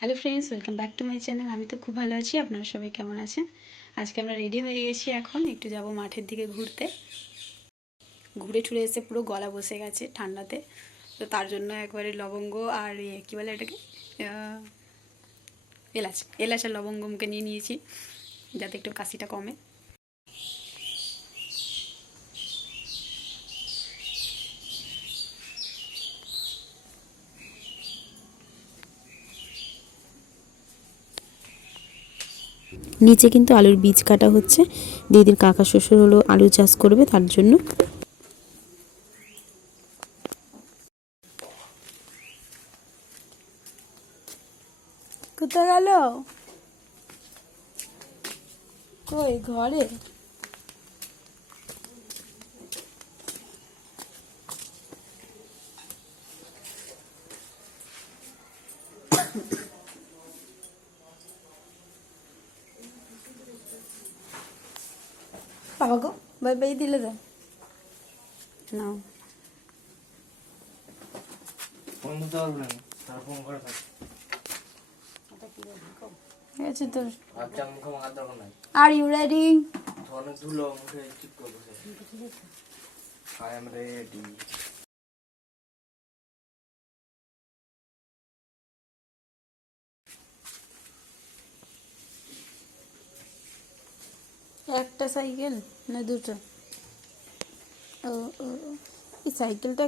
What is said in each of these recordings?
Hello friends, welcome back to my channel. আমি তো খুব ভালো আছি, আপনারা সবাই কেমন আছেন? আজকে আমরা রেডি হয়ে গেছি, এখন একটু যাব মাঠের দিকে ঘুরতে। ঘুরে টুরে এসে পুরো গলা বসে গেছে ঠান্ডাতে, তো তার জন্য একবারে লবঙ্গ আর কী বলে এটাকে, এলাচ এলাচ আর লবঙ্গ মুখে নিয়ে নিয়েছি যাতে একটু কাশিটা কমে। নিচে কিন্তু আলুর বীজ কাটা হচ্ছে। দিদির কাকা শ্বশুর হলো আলু চাষ করবে, তার জন্য। কোথায় গেল? কই ঘরে? বাবা গো, বাই বাই দিলে তো নাও। Are you ready? I am ready. একটা সাইকেল না দুটো? ও ও ও, এই সাইকেলটা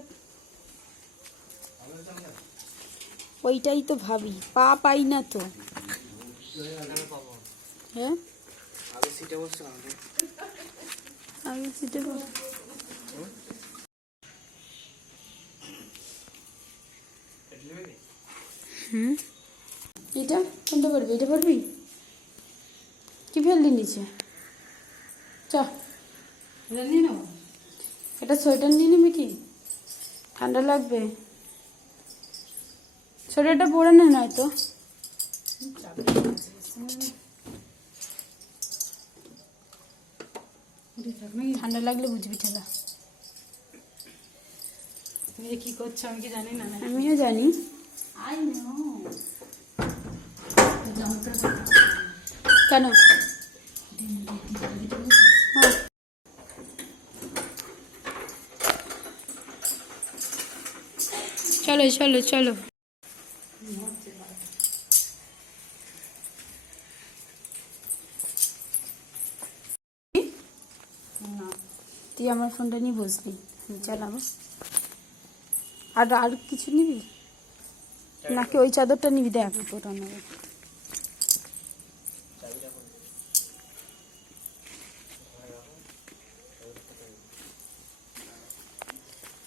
ওইটাই তো ভাবি, পা পাই না তো। হ্যাঁ, আগে সিটে বসছিলাম। আগে সিটে বস। হুম, এটা কোনটা পারবি? এটা পারবি? কি ফেললি নিচে? চ, নিয়ে নাও। এটা সোয়েটার নিয়ে নিবি কি? ঠান্ডা লাগবে। সোয়েটারটা পরে নে নয়তো। ঠান্ডা লাগলে বুঝবি ঠেলা। তুমি কি করছো আমি কি জানি না। আমিও জানি। কেন? হ্যাঁ। চলো চলো চলো। তুই আমার ফোনটা নিয়ে বসবি, চালাবো। আর আর কিছু নিবি নাকি ওই চাদরটা নিবি? দেখ ওটা নেবে।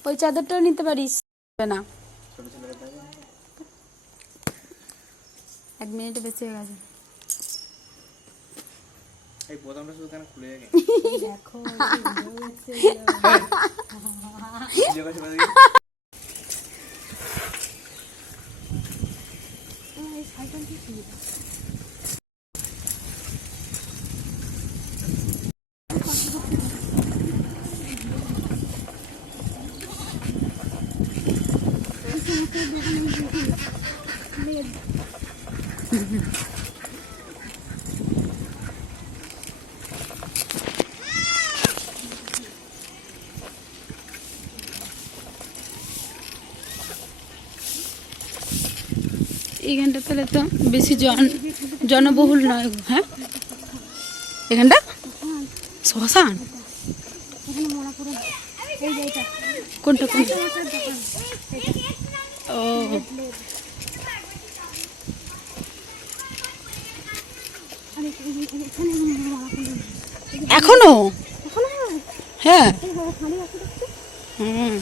ওই চাদরটাও নিতে পারিস না। 1 মিনিট বেঁচে গেছে। এই বোতামটা শুধু কেন খুলে গেছে? দেখো এইখানটা তাহলে তো বেশি জনবহুল নয়। হ্যাঁ, এখানটা শ্মশান কোনটা কোনটা? ও, এখনো? হ্যাঁ, হুম,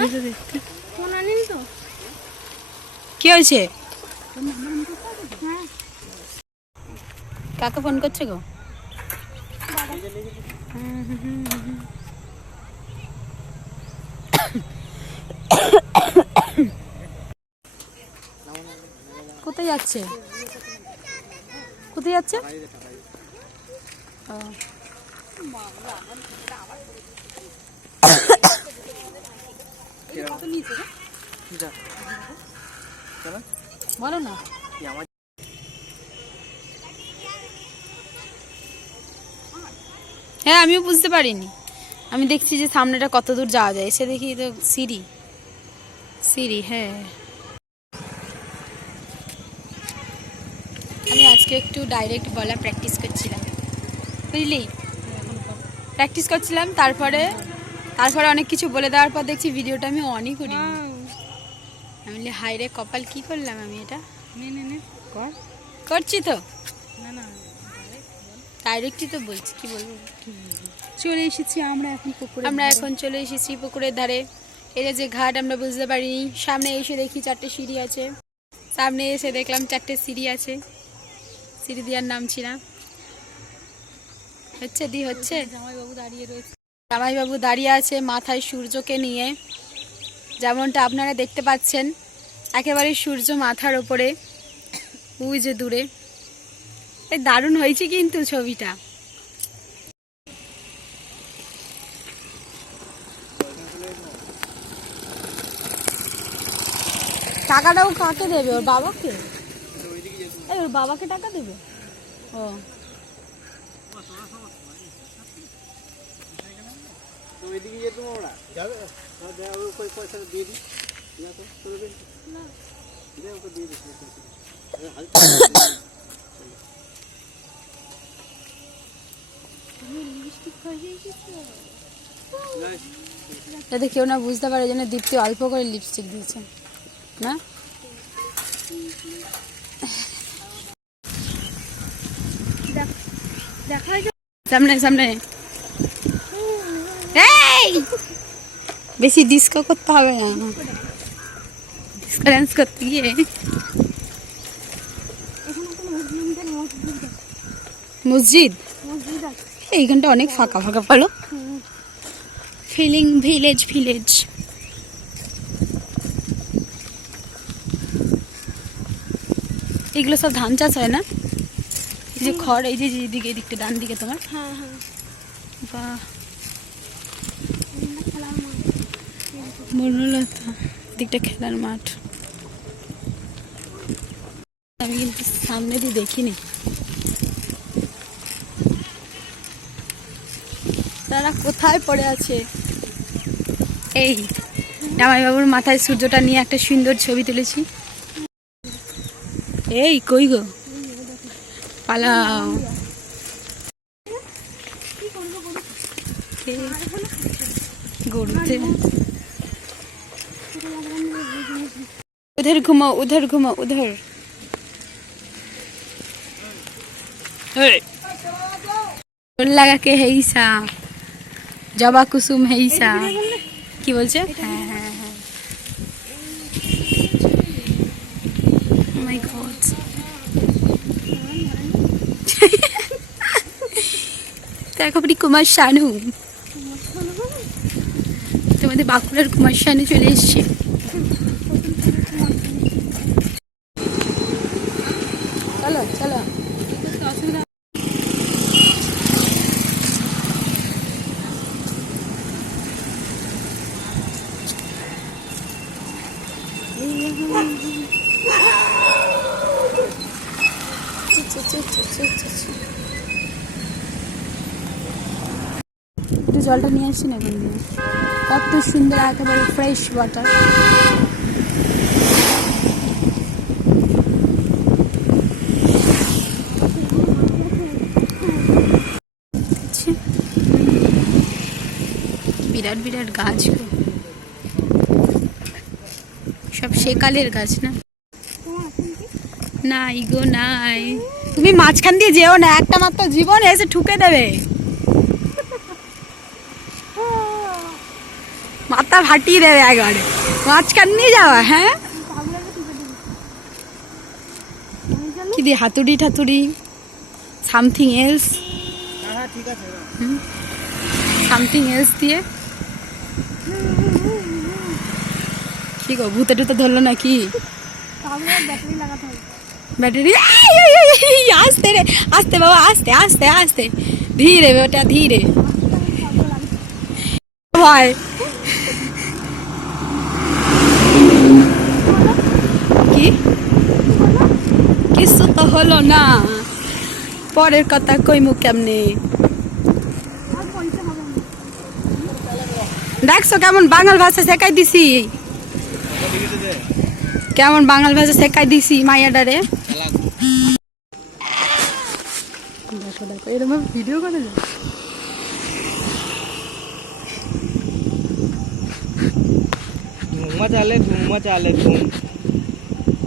দেখতে কি হয়েছে? কাকে ফোন করছে গো? কোথায় যাচ্ছে? কোথায় যাচ্ছে? কত নিচে? এটা কেন বলো না। কি আমার হ্যাঁ আমিও বুঝতে পারিনি, আমি দেখছি যে সামনেটা কত দূর যাওয়া যায়, এসে দেখি তো সিঁড়ি সিঁড়ি। হ্যাঁ আমি আজকে একটু ডাইরেক্ট বলা প্র্যাকটিস করছিলাম, বুঝলি, প্র্যাকটিস করছিলাম। তারপরে অনেক কিছু বলে দেওয়ার পর দেখছি ভিডিওটা আমি অনই করি। আমি বলি হাই রে কপাল, কি করলাম আমি এটা। নে কর। করছি তো, না না, ডাইরেক্টই তো বলছি, কি বলবো। চলে এসেছি আমরা এখন পুকুরে। আমরা এখন চলে এসেছি পুকুরের ধারে। এটা যে ঘাট আমরা বুঝতে পারিনি, সামনে এসে দেখি 4টে সিঁড়ি আছে, সামনে এসে দেখলাম 4টে সিঁড়ি আছে, সিঁড়ি দেওয়ার নামছি না। হচ্ছে হচ্ছে জামাইবাবু দাঁড়িয়ে রয়েছে। জামাইবাবু দাঁড়িয়ে আছে মাথায় সূর্যকে নিয়ে, যেমনটা আপনারা দেখতে পাচ্ছেন, একেবারে সূর্য মাথার ওপরে, ওই যে দূরে। এই দারুণ হয়েছে কিন্তু ছবিটা। টাকাটাও কাকে দেবে, ওর বাবাকে? এই ওর বাবাকে টাকা দেবে? ও তো ওইদিকে যেত ওরা যাবে, ওই পয়সা দিয়ে দিই না তো চলবে না, ওকে দিয়ে দিস। যাতে কেউ না বুঝতে পারে, যেন দীপ্তি অল্প করে লিপস্টিক দিয়েছে না। সামনে সামনে, এই বেশি ডিস্কো করতে হবে না, ডিস্কো ডান্স করতে গিয়ে। মসজিদ এইখানটা অনেক ফাঁকা ফাঁকা পালো, ফিলিং ভিলেজ ভিলেজ। এগুলো সব ধান চাষ হয় না? এই যে খড়, এই যে এদিকে, এদিকটা ডান দিকে তোমার। বাহ, বনলতা, এদিকটা খেলার মাঠ। আমি কিন্তু সামনে দিয়ে দেখিনি। তারা কোথায় পড়ে আছে? এই জামাইবাবুর মাথায় সূর্যটা নিয়ে একটা সুন্দর ছবি তুলেছি। এই কই গো, পালাও। গরুতে उधर घुमाओ, उधर घुमाओ, उधर। লাগা কে হেইসা, জবা কুসুম হেইসা, কি বলছে? হ্যাঁ হ্যাঁ হ্যাঁ, মাই গড। দেখো আপনি কুমার শানু, তোমাদের বাঁকুড়ার কুমার শানু চলে এসছে। চলো চলো, একটু জলটা নিয়ে আসছি না এখান দিয়ে, কত সুন্দর একেবারে ফ্রেশ ওয়াটার। বিরাট বিরাট গাছ, সব সেকালের গাছ না? নাই গো নাই, তুমি মাঝখান দিয়ে যেও না, একটা মাত্র জীবন, এসে ঠুকে দেবে, মাথা ফাটিয়ে দেবে একবারে, মাঝখান দিয়ে যাওয়া। হ্যাঁ কি দিয়ে, হাতুড়ি ঠাতুড়ি, সামথিং এলস, হ্যাঁ ঠিক আছে, সামথিং এলস দিয়ে। কি গো, ভূতে টুতে ধরলো নাকি? ব্যাটারি, আস্তে রে, আস্তে বাবা, আস্তে আস্তে আস্তে, ধীরে বেটা ধীরে। ভয় হলো না, পরের কথা কইমু কেমনে। দেখছো কেমন বাঙাল ভাষা শেখাই দিছি, কেমন বাঙাল ভাষা শেখাই দিছি মাইয়াডারে। দেখো দেখো এরকম ভিডিও করে যায়। ঘুমা চালে ঘুম,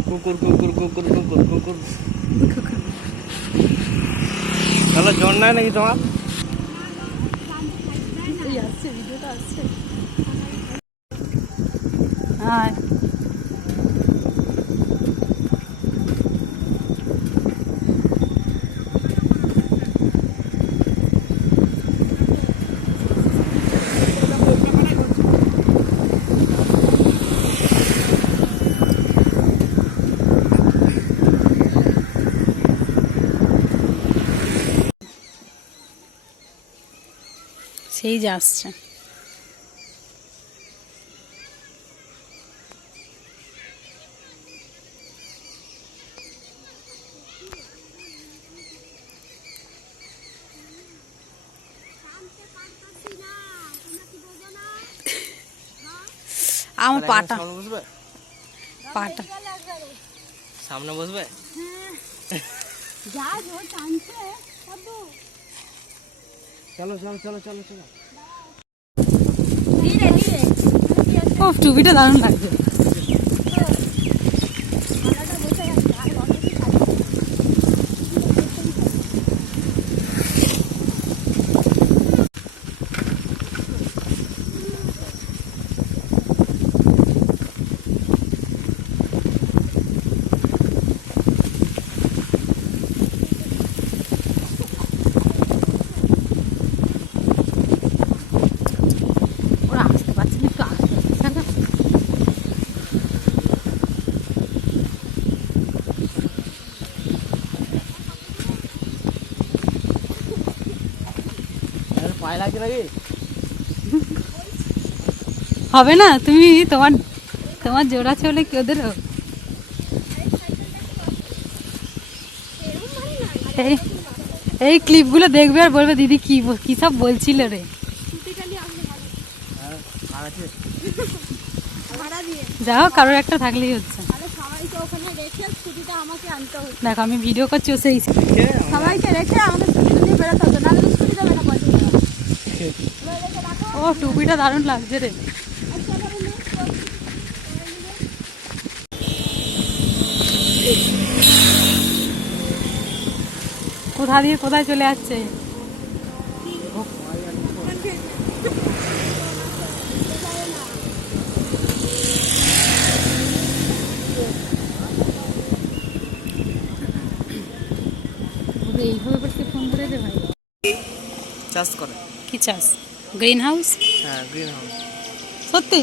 কুকুর কুকুর কুকুর কুকুর কুকুর। তাহলে জ্বর নাই নাকি তোমার? এই আসছে ভিডিওটা আসছে। হ্যাঁ সেই যে আসছে। আমার পাটা সামনে বসবে, পাটা সামনে বসবে। চলো চলো চলো চলো চলো। ও টুপিটা দারুণ লাগছে। ওরা আসতে পারছে না, একটু আসতে পারছে না। পায়ে লাগছে নাকি? হবে না, তুমি তোমার তোমার জোড়া চলে কি ওদেরও? এই ক্লিপগুলো দেখবে আর বলবে দিদি কি সব বলছিল রে। যাও কারোর একটা থাকলেই হচ্ছে। দেখো আমি ভিডিও করছি, ও সেই সবাইকে রেখে আমাদের স্কুটি নিয়ে বেরোতে হতো, নাহলে তো স্কুটি দেবে না পয়সা দিয়ে। ও টুপিটা দারুণ লাগছে রে। কোথা দিয়ে কোথায় চলে যাচ্ছে। এইভাবে ফোন করে দে ভাই। চাষ করে। কি চাষ? Green house? হ্যাঁ গ্রিন হাউস। সত্যি?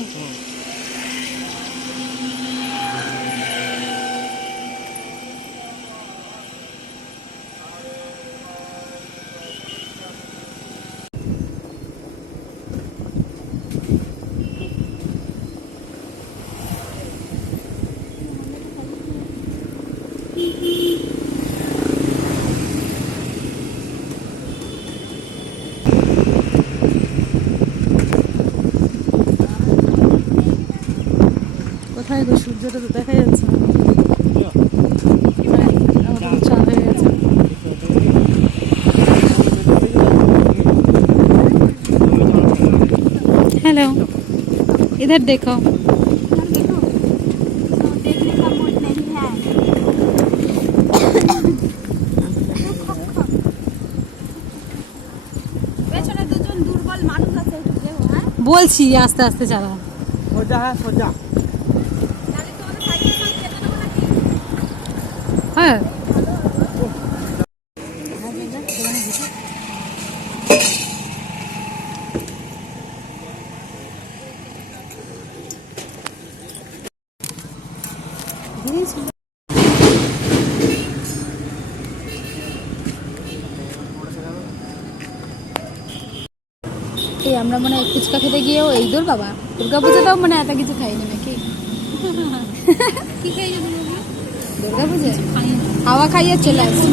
কোথায় গো, সূর্যটা তো দেখা যাচ্ছে না। আমাদের চাঁদ হয়ে গেছে। हेलो, इधर देखो। देखने का मूड नहीं है। পেছনে দুজন দুর্বল মানুষ আছে, একটু দেখো। হ্যাঁ, বলছি আস্তে আস্তে চালাও। সোজা হ্যাঁ সোজা। তাহলে তোমাদের সাইকেল সব যেতে দেবো নাকি? হ্যাঁ এই আমরা মনে হয় ফুচকা খেতে গিয়েও এই দূর বাবা দুর্গা পুজোটাও মানে এত কিছু খাইনি নাকি। কি খেয়ে যাবে? দুর্গা পুজো হাওয়া খাইয়ে চলে আসছে।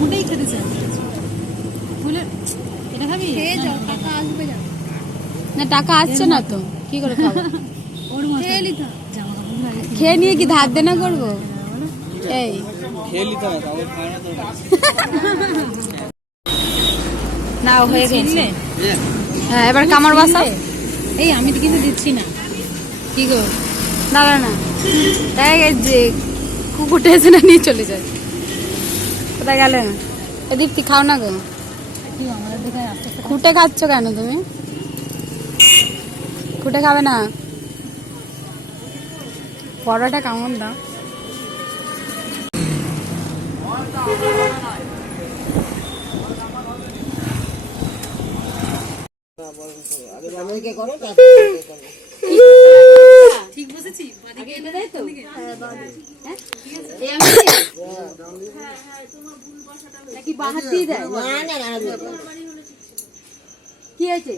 মোটেই খেতে চাই বলে এটা খাবি না টাকা আসছে না তো কি করে খাবো? ওর মতো জামা কাপড় লাগে খেয়ে নিয়ে কি ধার দেনা করবো? এই খেয়ে নিতে হবে তারপর খায় না তো না হয়ে গেছে। ইয়ে, হ্যাঁ এবার কামড় বাসা। এই আমি তো কিন্তু দিচ্ছি না কি গো দাঁড়া না তাই যে কুকুরটা এসে না নিয়ে চলে যায়। কোথায় গেলে? দীপ্তি খাও না গো। কি আমাদের দেখে আস্তে আস্তে খুঁটে খাচ্ছ কেন তুমি? খুঁটে খাবে না? পরোটা কেমন দাও? ঠিক বসেছি কি বাহার দিয়ে দেয়? কি হয়েছে?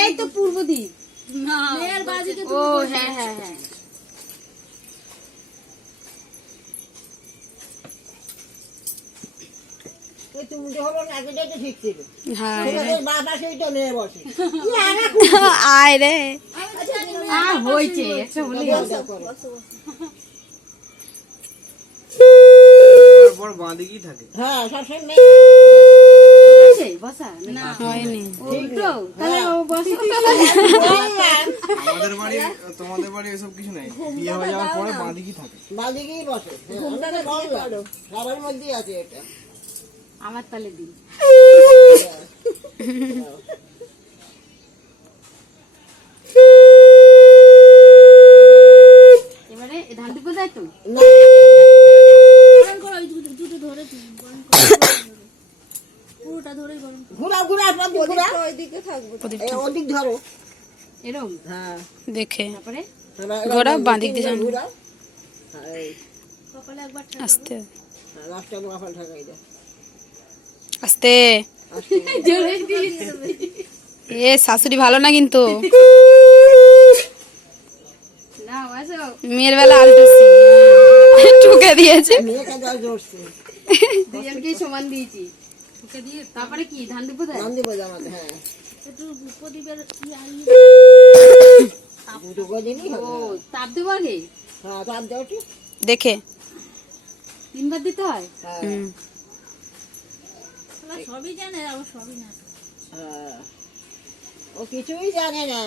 এই তো পূর্ব দিক। ও হ্যাঁ হ্যাঁ হ্যাঁ আয় রে হয়েছে তারপর বাঁদিকেই থাকে হয়নি। আমাদের বাড়ি তোমাদের বাড়ি এসব কিছু নাই বিয়ে হয়ে যাওয়ার পরে বাঁদিকেই থাকে বাদিকেই বসে সবার মধ্যেই আছে এটা আমার তালে দিন এবারে ধান দিব তাই তো ঘুরা ঘুরা ঘুরা ওইদিকে থাকবো ওদিক ধরো এরম হ্যাঁ দেখে তারপরে ঘোরা বাঁদিক দিয়ে যান। ঘুরা আস্তে রাস্তা মাফাল ঢাকাই দাও আস্তে এ শাশুড়ি ভালো না কিন্তু মেয়ের বেলা আলটুসি ঠুকে দিয়েছে মেয়েকে দশ ধরছে দুজনকেই সমান দিয়েছি ঠুকে দিয়ে তারপরে কি ধান দিব নাম দিব জামাতে হ্যাঁ দুটো দিনই ও হবে তাপ দেবো আগে হ্যাঁ তাপ দাও একটু দেখে তিনবার দিতে হয় হ্যাঁ সবই জানে আর সবই না হ্যাঁ ও কিছুই জানে না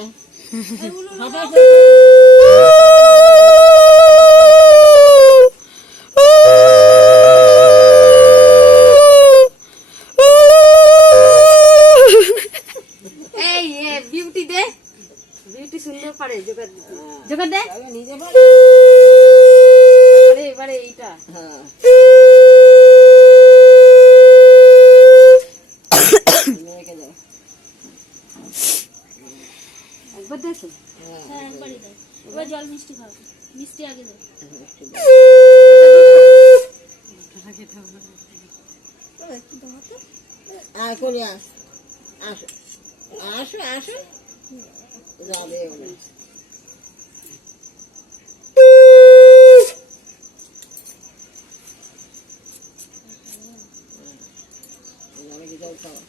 এই বিউটি দে বিউটি সুন্দর পারে জোগাড় দিতে জোগাড় দে নিজে তারপরে এবারে এইটা হ্যাঁ মেয়েকে দাও একবার দেখো হ্যাঁ এবার জল মিষ্টি খাও মিষ্টি আগে দাও আর করে আসো আসো আসো যাবে ওরা যাবে কি যাও খাওয়া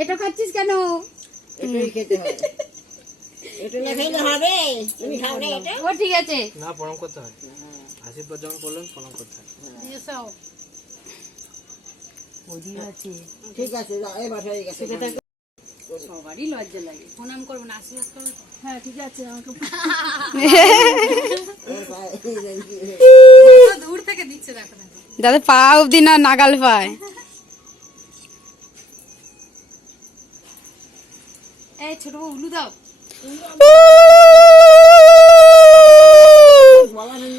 এটা খাচ্ছিস কেন এটাই খেতে হবে এটা না খাইলে হবে তুমি খাও না এটা ও ঠিক আছে না প্রণাম করতে হয় আশীর্বাদ যখন করলেন প্রণাম করতে হয় ঠিক আছে যাও এই বাসায় গেছে সবারই লজ্জা লাগে প্রণাম করবো না আশীর্বাদ করবো তো? হ্যাঁ ঠিক আছে আমাকে দূর থেকে দিচ্ছে দেখো না যাতে পা অব্দি না নাগাল পায় এই ছোট বউ উলু দাও বলা নেই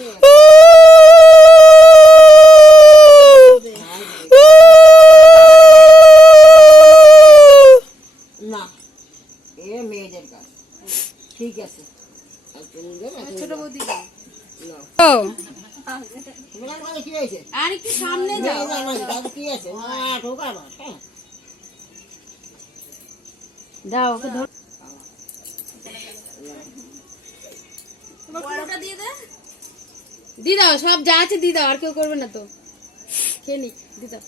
না এ মেয়েদের কাজ ঠিক আছে আর তুমি দেবে ছোট বৌদি দাও না ও তোমার মানে কি হয়েছে আর একটু সামনে যাও কি আছে না ঢোকা বাস হ্যাঁ দাও ওকে ধর। দি দাও, সব যা আছে দি দাও, আর কেউ করবে না তো। খেয়ে নি, দি দাও।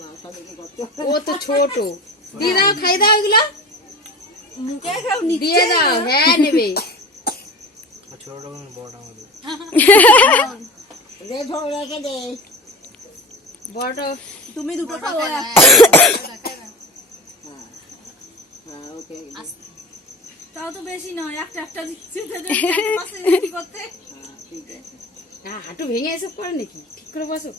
না সবাইকে করতে ও তো ছোট। দি দাও, খাই দাও এগুলা। দিয়ে দাও, হ্যাঁ নেবে। ছোটটা বড়টা আমাদের দে, ধরে রেখে দে। বড়টা তুমি দুটো খাও আর হ্যাঁ ওকে তাও তো বেশি নয়, একটা একটা দিচ্ছি করতে। হ্যাঁ ঠিক আছে। হাঁটু ভেঙে এসব করে নাকি? ঠিক করে বসো।